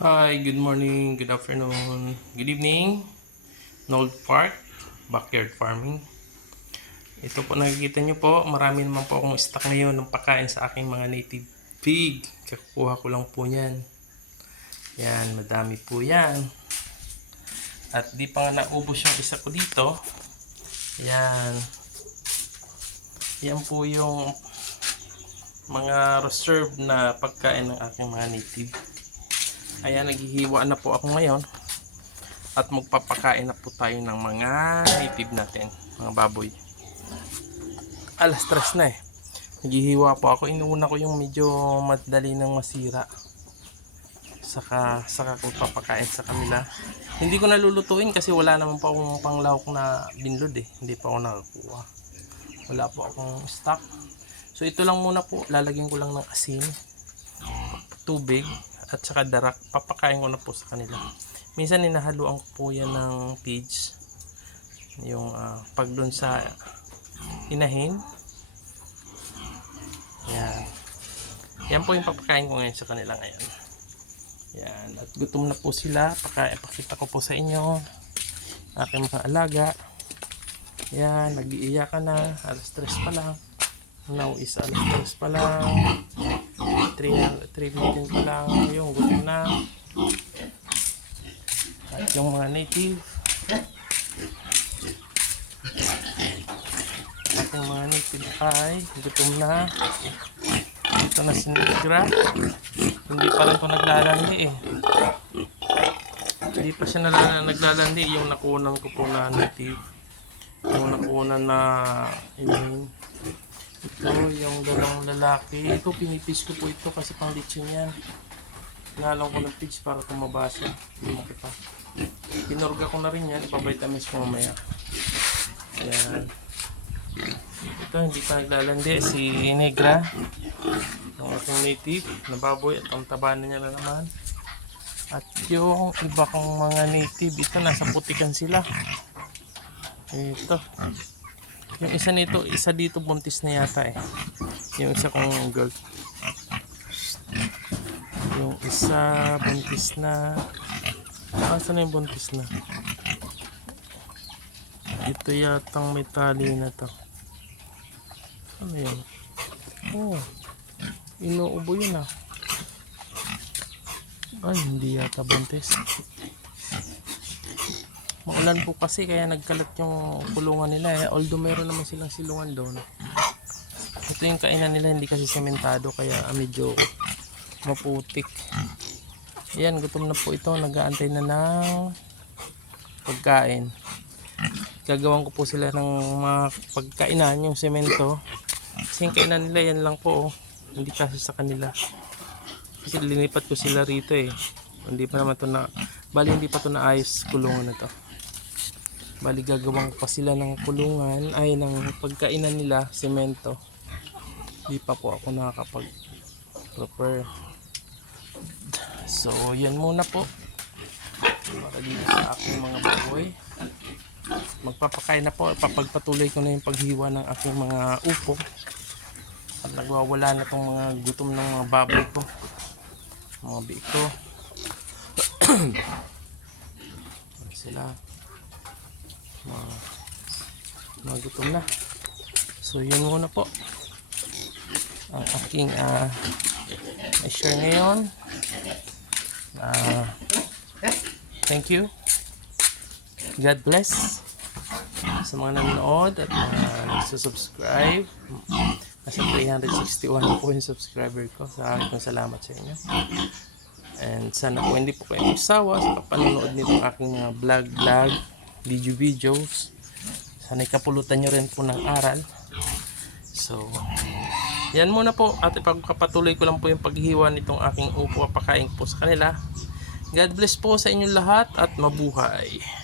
Hi, good morning, good afternoon, good evening. Nold Park, backyard farming. Ito po nakikita nyo po, marami naman po akong stock ngayon ng pagkain sa aking mga native pig. Kakuha ko lang po yan. Yan, madami po yan. At di pa nga naubos yung isa ko dito. Yan. Yan po yung mga reserve na pagkain ng aking mga native. Ayan, naghihiwa na po ako ngayon. At magpapakain na po tayo ng mga native natin, mga baboy. Alas stress na eh. Naghihiwa po ako. Inuuna ko yung medyo madali ng masira. Saka, saka ko papakain sa kanila. Hindi ko nalulutuin kasi wala naman po akong panglahok na binlod eh. Hindi pa ako nakakuha. Wala po akong stock. So ito lang muna po. Lalagyan ko lang ng asin, tubig, at saka darak. Papakain ko na po sa kanila. Minsan ninahaluan ko po yan ng pigs. Yung ah, pag doon sa inahin. Yan. Yan po yung papakain ko ngayon sa kanila ngayon. Yan. At gutom na po sila. Paka, pakita ko po sa inyo. Aking mga alaga. Yan. Nag-iiyakan na. Alas 3 pa lang. Now is alas 3 pa lang. 3, 3 million pa lang. Yung gutom na. At yung mga native. At yung mga native ay gutom na. Ito na si Negra. Hindi pa rin ito naglalandi eh. Hindi pa siya nalala, naglalandi. Yung nakunan ko po na native. Yung nakunan na inahin. Ito yung dalawang lalaki. Ito pinipis ko po ito kasi pang lechon yan. Nalang ko ng pigs para tumaba siya. Mo kita. Pinorga ko na rin yan. Ipavitamins ko mamaya. Ayan. Ito hindi pa naglalandi. Si Negra. Ang aking native na baboy at ang taba na niya na naman. At yung iba kong mga native, ito nasa putikan sila. Ito. Yung isa nito, isa dito buntis na yata eh. Yung isa kong girl. Yung isa buntis na. Asa na yung buntis na? Ito yatang may tali na to. Ano yun? Oh. Inuubo yun ah. Ay, hindi yata buntis. Maulan po kasi kaya nagkalat yung kulungan nila eh. Although meron naman silang silungan doon. Ito yung kainan nila hindi kasi sementado kaya ah, medyo maputik. Ayan, gutom na po ito. Nag-aantay na ng pagkain. Gagawan ko po sila ng mga pagkainan, yung semento. Kasi yung kainan nila yan lang po. Oh. Hindi kasi sa kanila. Kasi linipat ko sila rito eh. Hindi pa naman to na bali hindi pa to naayos kulungan na to. Bali gagawang pa sila ng kulungan ay ng pagkainan nila semento. Hindi pa po ako nakakapag prepare. So yan muna po. Para dito sa aking mga baboy. Magpapakain na po. Papagpatuloy ko na yung paghiwa ng aking mga upo. At nagwawala na tong mga gutom ng mga baboy ko. Mga biik ko. Sila. Mga, mga gutom na. So yun muna po. Ang aking ah share ngayon. Ah thank you. God bless sa mga nanonood at mga nagsusubscribe. Nasa 361 po yung subscriber ko. Sa akin pong salamat sa inyo. And sana po hindi po kayo magsawa sa panonood nitong aking mga vlog, vlog, video, videos. Sana ikapulutan nyo rin po ng aral. So, yan muna po. At ipagpapatuloy ko lang po yung paghihiwa nitong aking upo pakain po sa kanila. God bless po sa inyong lahat at mabuhay.